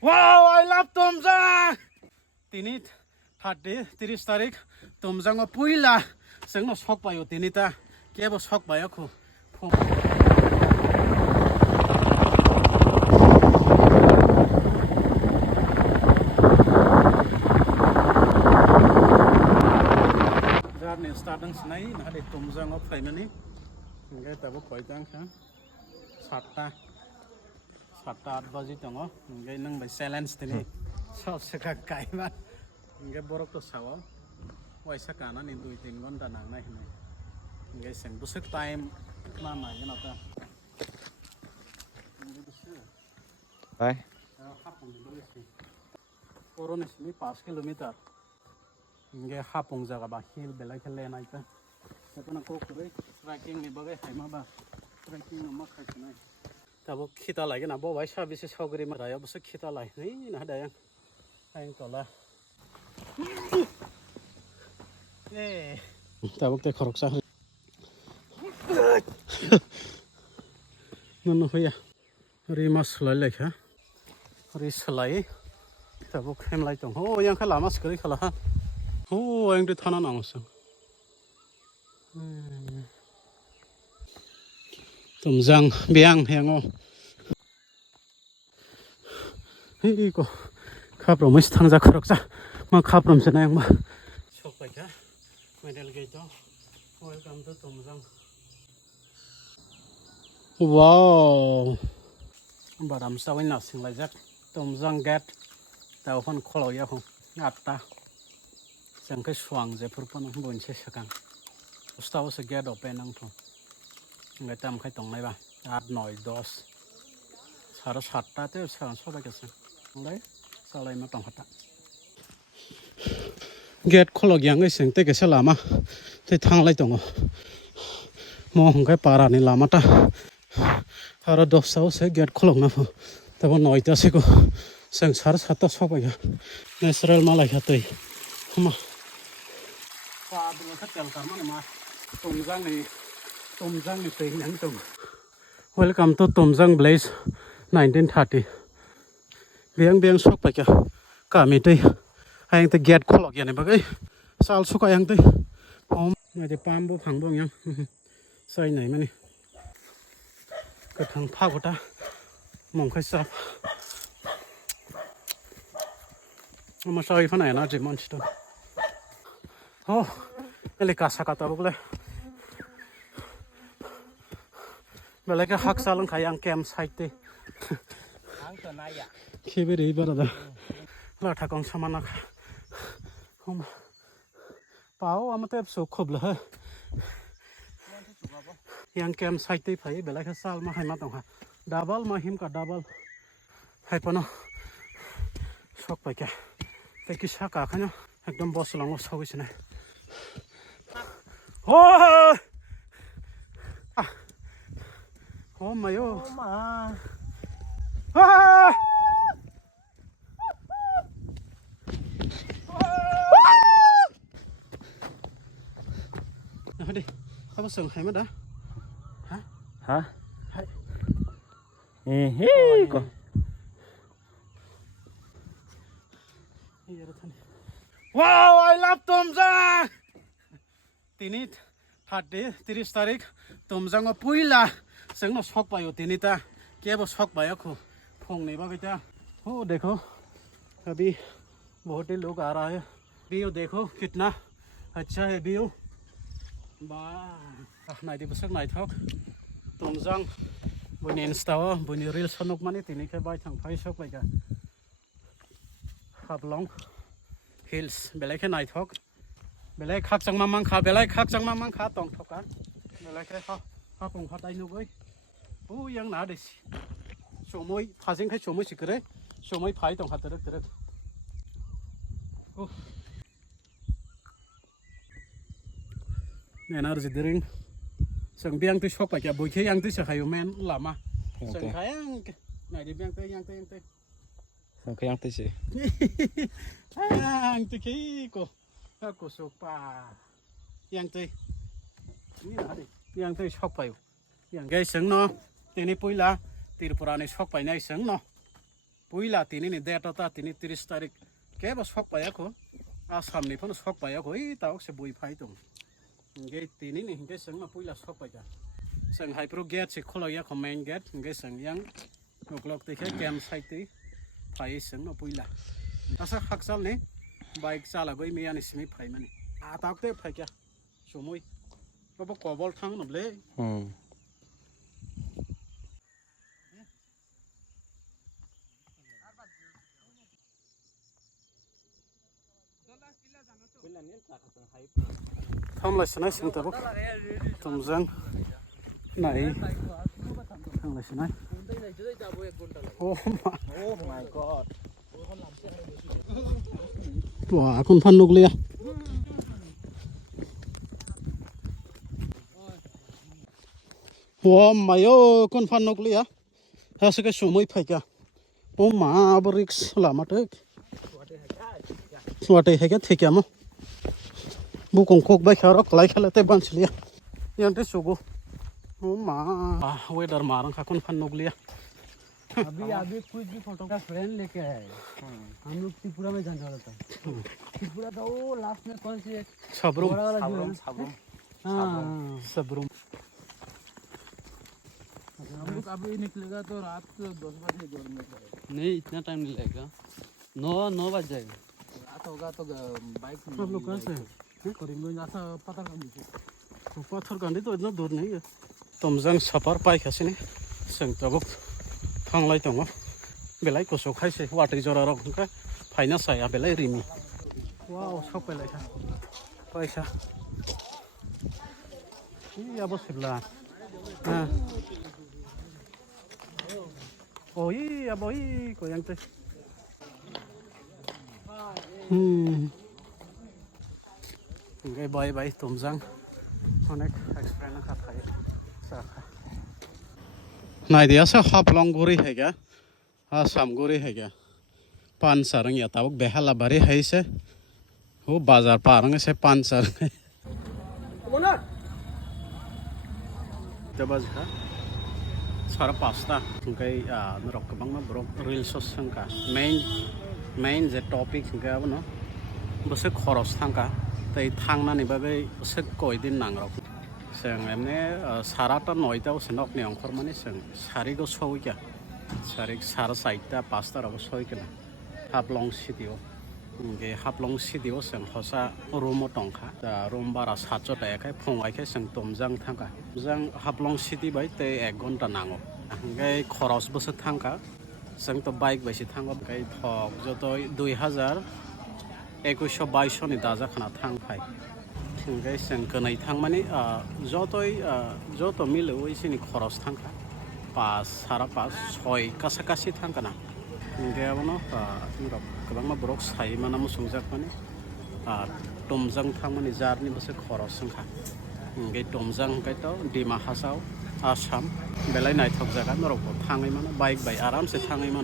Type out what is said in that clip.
Wow, I love Tumjang. Tinit 30 tarik Tumjang puila seng no sok bayo tinita kebo sok bayo ko. Jarni starting snai na de Tumjang of finally. Ngai tabo koitang sa 7টা 8 baji tongo ngai nang bai silence tini sob seka kaiba ngai borok to sawo waisa kana ni 2-3 घन्टा नांनाय हिने ngai seng busuk time ma ma yana ta Đấy. hapung ni besi koron ni 5 kilometer ngai hapung jaga ba hill belai khale nai ta tapona ko kure trekking ni bagai haima ba trekking no ma khaisnai tabo khita lagi na bo waisa bisi sogri ma raya busuk khita lai nei na dayang aing tola tabuk te khorok sa nanu hoya ri mas lai lai kha ri salai tabuk hem lai tong ho yang khala mas kri khala ha ho ang te thana nang sa Tumjang biang hengo hi ko khaprom is thangja khorok sa ma khaprom se na yang ma chok pai kha medal gate to welcome to Tumjang wow baram sawin na sing lai jak Tumjang gate ta phon kholo ya phon atta jang ke swang je phur pon bon se sakang ustaw se gate open nang thon ngai tam khai tong nai ba 8 9 10 7:30 te sang soba ke sang ngai salai ma tong hata gate kholok yang ngai seng te ke salama te thang lai tong mo hong kai para ni lama ta haro 10 se gate kholok na pho tabo 9 ta se ko sang 7:30 soba ya natural ma lai hatoi hama pa du ka tel kar ma ma Tumjang ni pe nang tum welcome to Tumjang Blaze 1930 biang sok pa kya ka mi te hang te gate kholok ya ne bagai sal suka yang te om ma de pam bo phang bong yang sai nai mani ka thang pha gota mong khai sa ma sai pha nai na je mon sto oh ele ka sa ka ta bole bele ka hak salong khayang camp site te khebere barada la thakong samana hom pao amate so khobla ha yang camp site te phai bele ka sal ma haima tong ha double ma him ka double hai pano sok pa kya te ki sa ka khanya ekdom boss long so gisna ho oh mayo ma ah đi không có sừng hay mất đó Hả? Hay. Con. Wow, I love Tumjang. Tinit 30 tarik Tumjang puila seng no sok bayo tinita kebo sok bayo ko phong नहीं बाकी क्या हो देखो अभी बहुत ही लोग आ रहा है व्यू देखो कितना अच्छा है view bah nai di besok nai thok Tumjang buni install buni reels sonok mani tini ke bai thang phai sok bai ka hablong hills belai ke nai thok belai khak chang mamang kha belai khak chang mamang kha tong thoka belai ke ha pong ha dai no goi u yang na de somoi phajing khai somoi sikre somoi phai tong ha terek terek energy drink sang biang tu shop pa kya boi khe yang tu sa khayo men lama sang khayang nai di biang tu yang tu Sao cái ăn tí gì? ang tu ki ko so pa yang tu ni na di yang tu shop pa yo yang gai sang no ti ni puila tirpura ni shop pa nai sang no puila tini ni data ta tini 30 tarik ke ba sok pa ya ko asam ni phon sok pa ya ko I ta ok se bui phai tung nge tini ni nge sang ma puila sok pa ja sang hai pro gate se kholo ya ko main gate nge sang yang ngoklok te ke campsite ti phai sang ma puila asa khaksal ni bike chala goi me ani simi phai mani a ta te phai kya somoi ko ko bol thang no ble thom la sana sing ta bok thom jang nai thom la sana oh my god wah con phan nục lia wow mayo con phan nục lia ha se cái số mới phải kya oh ma bricks la ma tek suate hai cái thik mo bu kong kok ba khara klai khala te ban chlia yang te sugo oh ma weather marang kha kon phan nục lia अभी कुछ भी photo का friend लेके आए हम लोग त्रिपुरा में जाने वाला था त्रिपुरा का वो लास्ट में कौन सी sabrum बड़ा वाला जो है हाँ sabrum हम लोग अभी निकलेगा तो रात 10 बजे जोर में नहीं इतना टाइम नहीं लगेगा 9 बज जाएगा रात होगा तो बाइक सब लोग कैसे हैं करीमगंज ऐसा पता कर लीजिए पत्थर गांधी तो इतना दूर नहीं है तुम जंग सफर पाई खसी नहीं संग तबक थांगलाय दङ बेलाय गुसु खायसे वाटै जरा रक का फाइना साया बेलाय रिमि वाव सफायलाय था पैसा ई अब सिबला हां ओई अब ओई को यांते गे बाय बाय तुमजang अनेक एक्सप्रेना खाथाय साखा नाय दिया से हापलंग गुरी है क्या आसाम गुरी है क्या पान सारंग या ताबक बेहाला बारी है से वो बाजार पारंग से पान सारंग बोला तबज का सारा पास्ता गई नरक बंग में ब्रोक रील्स संका मेन जे टॉपिक संका अब न बसे खरस थांका तै थांना नि बागै से कोई दिन नांगरक जों एमने साराटा 9टा सेनक नि अंखर माने जों सारिगो सौइका सारिग सारा 4टा 5टा रबो सौइकना हापलं सिटियाव गे हापलं सिटियाव जों हसा रूम टंखा दा रूम बारा 700 टाकाय फंगायखाय जों तमजां थांका जों हापलं सिटि बाय ते 1 घन्टा नांगो गे खरस बसे थांका जों तो बाइक बायसि थांगो गे थक जतय 2122 नि दाजा खाना थांफाय गे जों गनै थां माने जत मिलो इसिनि खरस थांखा 5 सारा 5 6 कासा कासि थांखाना गैयाबनो गोबां मा ब्रक साइ माना मुसुंजाक माने टमजां थां माने जारनि बसे खरस संखा गे टमजां गायत डिमा हासाव आसाम बेलाय नायथक जागा नरक थाङै माने बाइक बाय आरामसे थाङै माने